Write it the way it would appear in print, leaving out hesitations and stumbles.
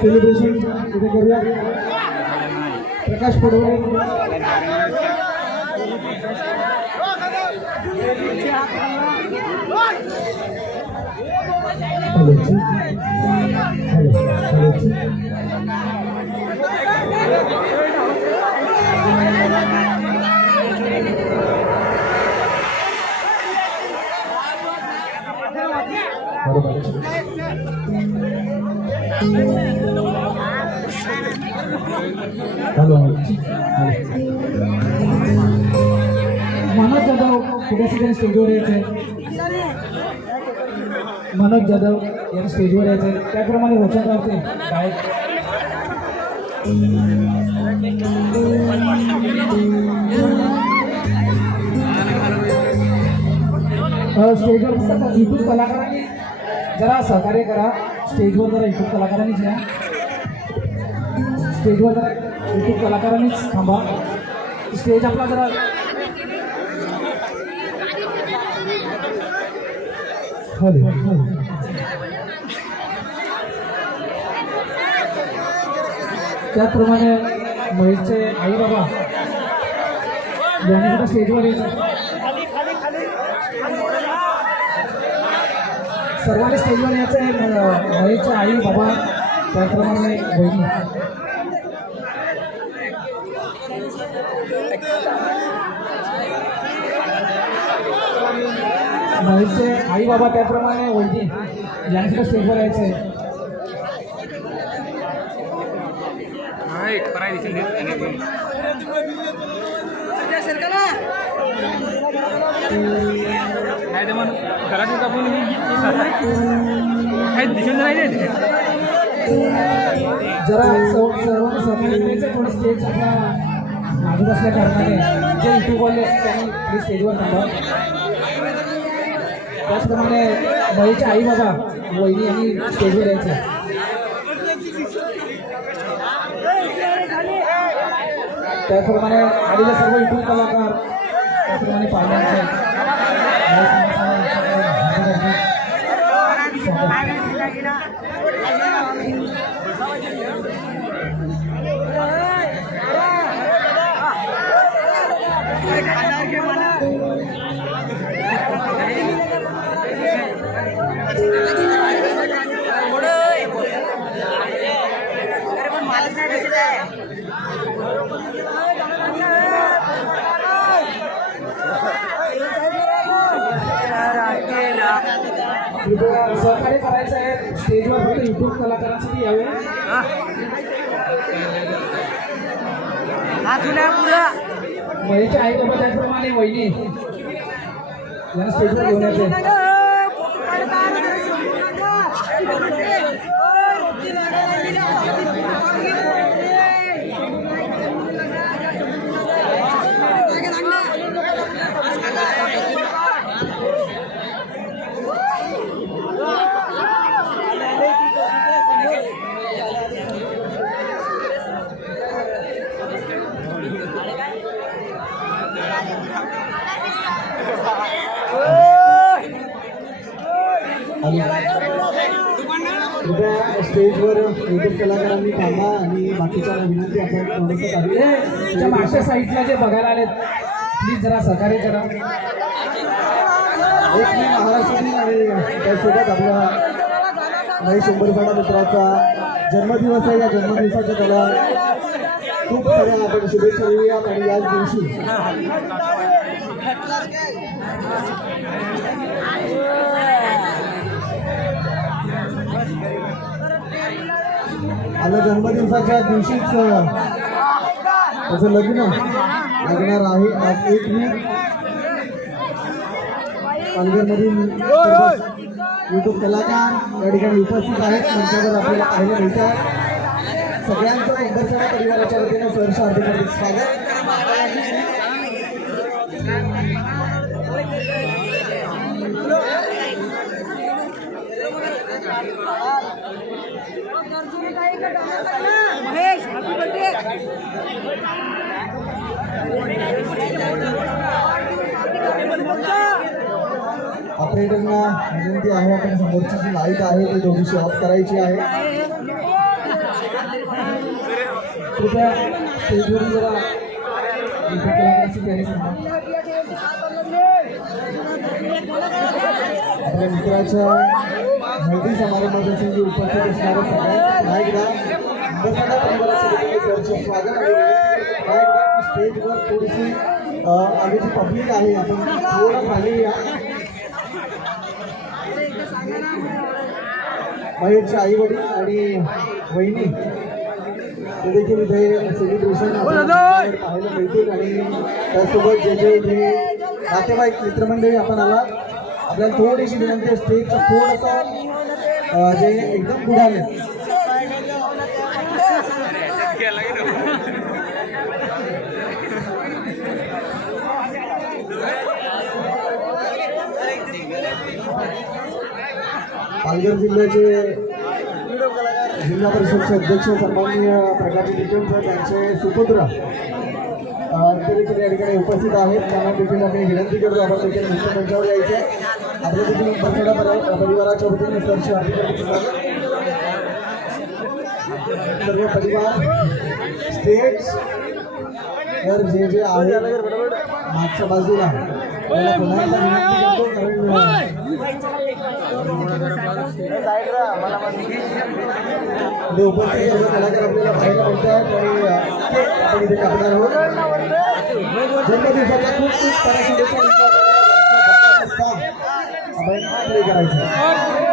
Celebration इथे करूया. प्रकाश पडवळे मनोज जाधव पुढे स्टेजवर यायचे. मनोज जाधव यांनी स्टेजवर यायचे. त्याप्रमाणे रोशन रावते गायक स्टेजवर युट्यूब कलाकारांनी जरा सहकार्य करा. स्टेजवर जरा युट्यूब कलाकारांनीच या. स्टेजवर जरा युट्यूब कलाकारांनीच थांबा. स्टेज आपला जरा त्याप्रमाणे महेशचे आई बाबा यांनी सुद्धा स्टेजवर यायचं. सर्वांनी स्टेजवर यायचं आहे. महेशचे आई बाबा त्याप्रमाणे बहिणी महेशचे आई बाबा त्याप्रमाणे वैदी यांनी सुद्धा स्टेजवर यायचं आहे. जरा सर्वांना सहकार्य द्यायचं. थोडं स्टेज आपल्या बाजूला असल्या कारणाने जे युट्यूबवाले त्यांनी प्लीज स्टेजवर थांबा. त्याचप्रमाणे महेशचे आई बाबा वहिनी यांनी स्टेजवर यायचं. त्याप्रमाणे आलेले सर्व युट्यूब कलाकार त्याप्रमाणे पाहुण्यांचे सहकार्य करायचं आहे. स्टेजवर फक्त युट्यूब कलाकारांसाठी यावे. महेशचे आई बाबा त्याप्रमाणे वहिनी यांना स्टेजवर घेऊन यायचे. कृपया स्टेजवर युट्यूब कलाकारांनी थांबा आणि बाकीच्या विनंती आपण थोडंसं मागच्या साईडला जे बघायला आलेत प्लीज जरा सहकार्य करा. एक मी महाराष्ट्रातील आणि त्यासोबत आपला महेश उंबरपाडा मित्राचा जन्मदिवस आहे. या जन्मदिवसाच्या त्याला खूप साऱ्या आपण शुभेच्छा देऊयात. आणि याच दिवशी आला जन्मदिवसाच्या दिवशीच त्याचं लग्न लागणार आहे. आज 1 मे पालघरमधील युट्यूब कलाकार या ठिकाणी उपस्थित आहेत. मंचावर आपल्याला पाहायला मिळतात. सगळ्यांचं उंबरपाडा परिवाराच्या वतीनं सहर्ष हार्दिक स्वागत. महेश हॅपी बर्थडे ऑपरेटरना विनंती आहे आपण समोरची जी लाईट आहे ती थोडीशी ऑफ करायची आहे. कृपया स्टेजवरून जरा आपल्या मित्राच्या हळदी समारंभासाठी जी उपस्थित असणाऱ्या सगळ्यांना एकदा अंबरसाडा परिवाराच्या वतीने सहर्ष स्वागत आहे. स्टेजवर थोडीशी आधीची पब्लिक आहे, आपण थोडं खाली या. महेशचे आई वडील आणि वहिनी ते देखील इथे सेलिब्रेशन पाहायला मिळतील आणि त्यासोबत जे जे इथे नातेवाईक मित्रमंडळी आपण आला. आपल्याला थोडीशी विनंती आहे स्टेजचं थोडंसं जे एकदम पुढे आले पालघर जिल्ह्याचे जिल्हा परिषदचे अध्यक्ष सन्माननीय प्रकाश टिकल त्यांचे सुपुत्र ते देखील या ठिकाणी उपस्थित आहेत. त्यांना देखील आम्ही विनंती करतो आपण देखील मुख्य मंचावर यायचे. आपल्या देखील अंबरसाडा परिवाराच्या वतीने सरशी सर्व परिवार स्टेज तर जे जे आहे मागच्या बाजूला त्याला पुन्हा एकदा विनंती करतो कारण उपस्थित सर्व कलाकार आपल्याला पाहायला मिळतात आणि आपण इथे कापणार आहोत. जन्मदिवसाच्या खूप खूप साऱ्या शुभेच्छा आपण प्ले करायचं.